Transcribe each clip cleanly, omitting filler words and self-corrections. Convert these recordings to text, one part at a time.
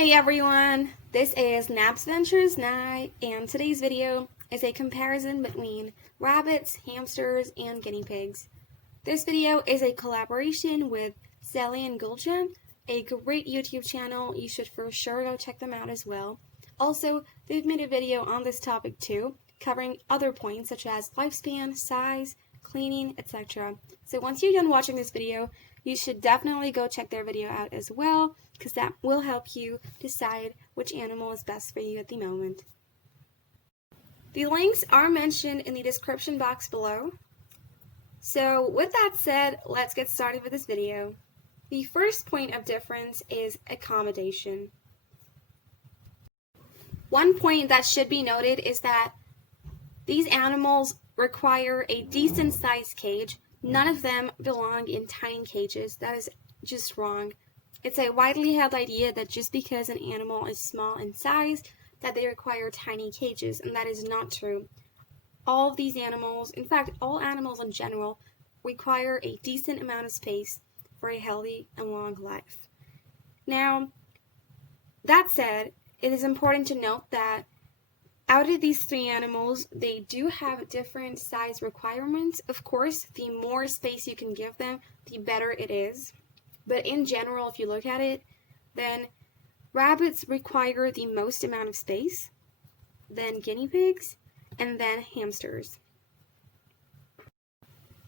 Hey everyone, this is Nap's Ventures N.A.Y, and today's video is a comparison between rabbits, hamsters, and guinea pigs. This video is a collaboration with Selin and Gulcen, a great YouTube channel. You should for sure go check them out as well. Also, they've made a video on this topic too, covering other points such as lifespan, size, cleaning, etc. So once you're done watching this video, you should definitely go check their video out as well, because that will help you decide which animal is best for you at the moment. The links are mentioned in the description box below. So with that said, let's get started with this video. The first point of difference is accommodation. One point that should be noted is that these animals require a decent sized cage. None of them belong in tiny cages. That is just wrong. It's a widely held idea that just because an animal is small in size, that they require tiny cages, and that is not true. All of these animals, in fact, all animals in general, require a decent amount of space for a healthy and long life. Now, that said, it is important to note that out of these three animals, they do have different size requirements. Of course, the more space you can give them, the better it is. But in general, if you look at it, then rabbits require the most amount of space, then guinea pigs, and then hamsters.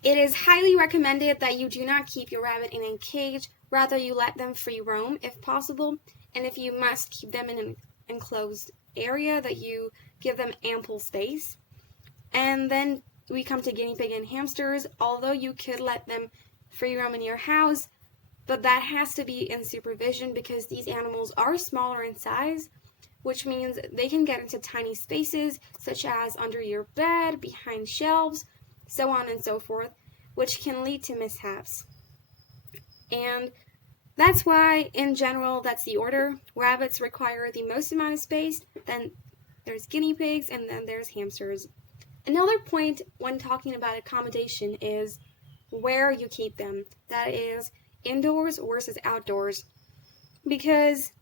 It is highly recommended that you do not keep your rabbit in a cage, rather you let them free roam if possible, and if you must keep them in an enclosed area, that you give them ample space. And then we come to guinea pig and hamsters. Although you could let them free roam in your house, but that has to be in supervision because these animals are smaller in size, which means they can get into tiny spaces such as under your bed, behind shelves, so on and so forth, which can lead to mishaps. And that's why, in general, that's the order. Rabbits require the most amount of space, then there's guinea pigs, and then there's hamsters. Another point when talking about accommodation is where you keep them. That is, indoors versus outdoors. Because,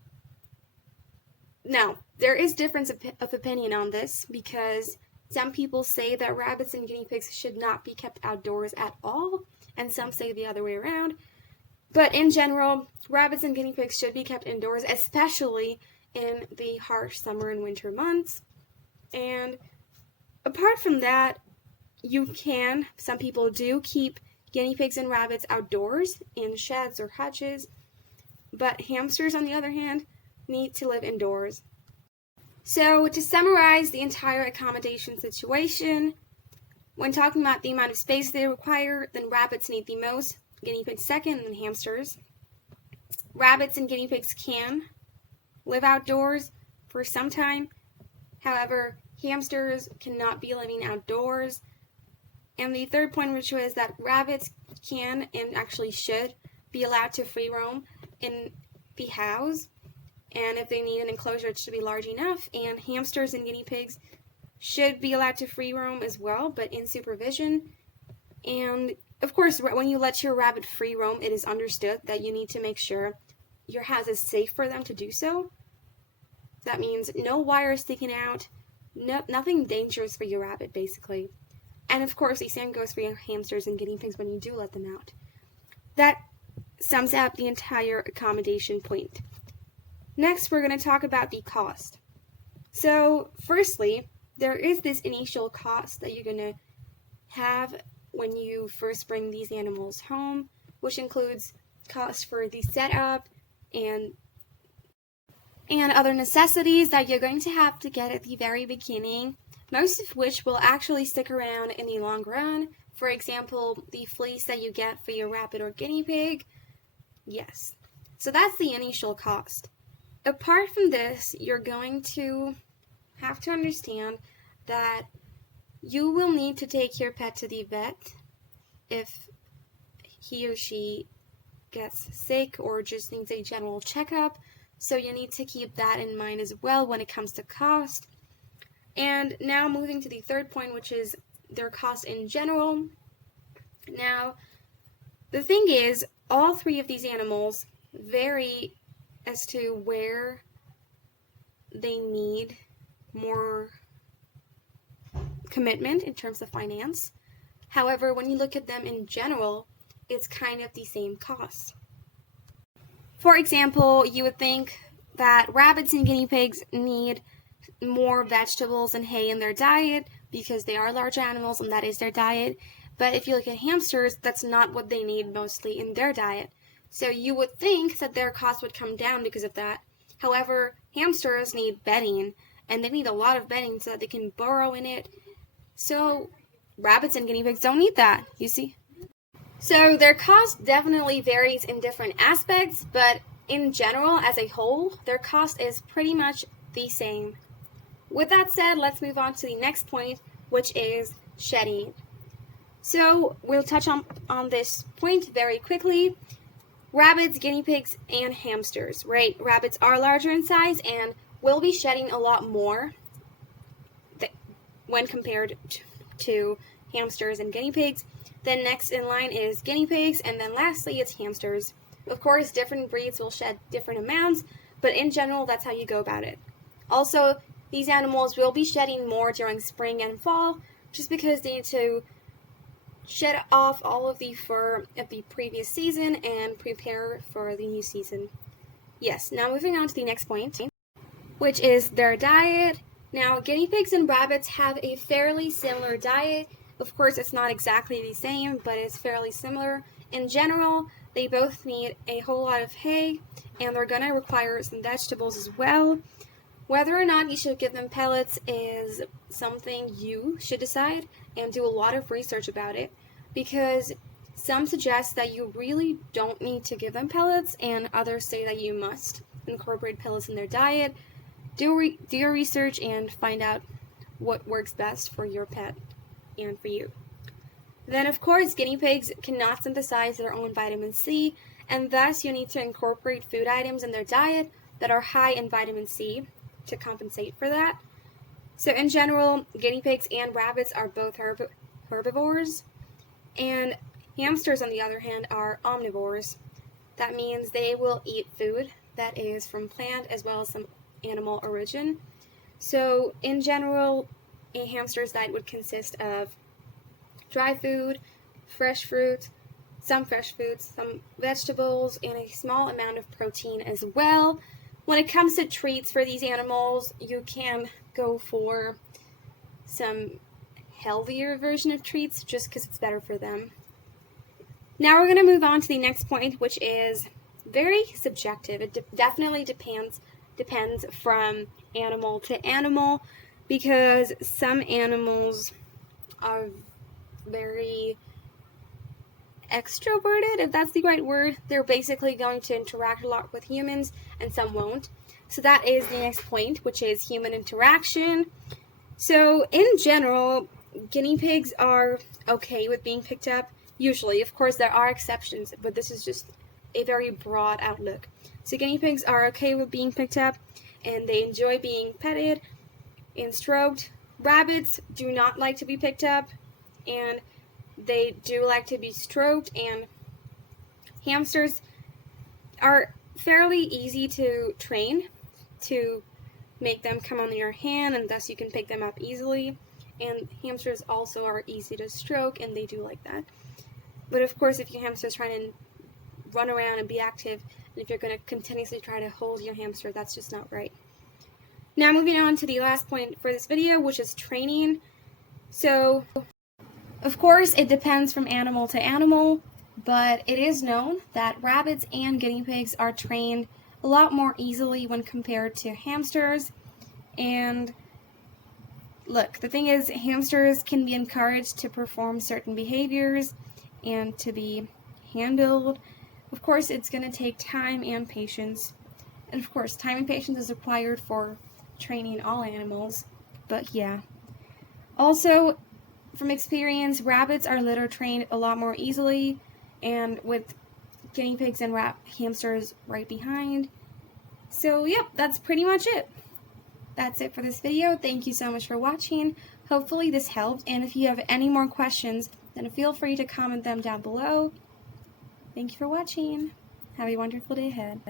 now, there is difference of opinion on this, because some people say that rabbits and guinea pigs should not be kept outdoors at all, and some say the other way around. But in general, rabbits and guinea pigs should be kept indoors, especially in the harsh summer and winter months. And apart from that, some people do keep guinea pigs and rabbits outdoors in sheds or hutches, but hamsters, on the other hand, need to live indoors. So to summarize the entire accommodation situation, when talking about the amount of space they require, then rabbits need the most, guinea pigs second, and then hamsters. Rabbits and guinea pigs can live outdoors for some time. However, hamsters cannot be living outdoors. And the third point, which was that rabbits can and actually should be allowed to free roam in the house. And if they need an enclosure, it should be large enough. And hamsters and guinea pigs should be allowed to free roam as well, but in supervision. And of course, when you let your rabbit free roam, it is understood that you need to make sure your house is safe for them to do so. That means no wires sticking out, nothing dangerous for your rabbit, basically. And of course, the same goes for your hamsters and guinea pigs when you do let them out. That sums up the entire accommodation point. Next, we're going to talk about the cost. So, firstly, there is this initial cost that you're going to have when you first bring these animals home, which includes cost for the setup and other necessities that you're going to have to get at the very beginning, most of which will actually stick around in the long run. For example, the fleece that you get for your rabbit or guinea pig. Yes. So that's the initial cost. Apart from this, you're going to have to understand that you will need to take your pet to the vet if he or she gets sick or just needs a general checkup. So you need to keep that in mind as well when it comes to cost. And now moving to the third point, which is their cost in general. Now, the thing is, all three of these animals vary as to where they need more commitment in terms of finance. However, when you look at them in general, it's kind of the same cost. For example, you would think that rabbits and guinea pigs need more vegetables and hay in their diet because they are large animals and that is their diet. But if you look at hamsters, that's not what they need mostly in their diet. So you would think that their cost would come down because of that. However, hamsters need bedding, and they need a lot of bedding so that they can burrow in it. So rabbits and guinea pigs don't need that, you see? So their cost definitely varies in different aspects, but in general, as a whole, their cost is pretty much the same. With that said, let's move on to the next point, which is shedding. So we'll touch on this point very quickly. Rabbits, guinea pigs, and hamsters, right? Rabbits are larger in size and will be shedding a lot more when compared to hamsters and guinea pigs. Then next in line is guinea pigs, and then lastly it's hamsters. Of course, different breeds will shed different amounts, but in general, that's how you go about it. Also, these animals will be shedding more during spring and fall, just because they need to shed off all of the fur of the previous season and prepare for the new season. Yes, now moving on to the next point, which is their diet. Now, guinea pigs and rabbits have a fairly similar diet. Of course, it's not exactly the same, but it's fairly similar. In general, they both need a whole lot of hay, and they're going to require some vegetables as well. Whether or not you should give them pellets is something you should decide and do a lot of research about it, because some suggest that you really don't need to give them pellets, and others say that you must incorporate pellets in their diet. Do your research and find out what works best for your pet and for you. Then, of course, guinea pigs cannot synthesize their own vitamin C, and thus you need to incorporate food items in their diet that are high in vitamin C to compensate for that. So in general, guinea pigs and rabbits are both herbivores, and hamsters, on the other hand, are omnivores. That means they will eat food that is from plant as well as some animal origin. So in general, a hamster's diet would consist of dry food, fresh fruit, some vegetables, and a small amount of protein as well. When it comes to treats for these animals, you can go for some healthier version of treats just because it's better for them. Now we're going to move on to the next point, which is very subjective. It definitely depends from animal to animal, because some animals are very extroverted, if that's the right word. They're basically going to interact a lot with humans, and some won't. So that is the next point, which is human interaction. So in general, guinea pigs are okay with being picked up. Usually, of course, there are exceptions, but this is just a very broad outlook. So guinea pigs are okay with being picked up, and they enjoy being petted and stroked. Rabbits do not like to be picked up, and they do like to be stroked. And hamsters are fairly easy to train to make them come on your hand, and thus you can pick them up easily. And hamsters also are easy to stroke, and they do like that. But of course, if your hamster is trying to run around and be active, and if you're going to continuously try to hold your hamster, that's just not right. Now moving on to the last point for this video, which is training. So, of course, it depends from animal to animal, but it is known that rabbits and guinea pigs are trained a lot more easily when compared to hamsters. And look, the thing is, hamsters can be encouraged to perform certain behaviors and to be handled. Of course, it's going to take time and patience. And of course, time and patience is required for training all animals. But yeah. Also, from experience, rabbits are litter trained a lot more easily, and with guinea pigs and hamsters right behind. So yep, that's pretty much it. That's it for this video. Thank you so much for watching. Hopefully this helped, and if you have any more questions, then feel free to comment them down below. Thank you for watching. Have a wonderful day ahead.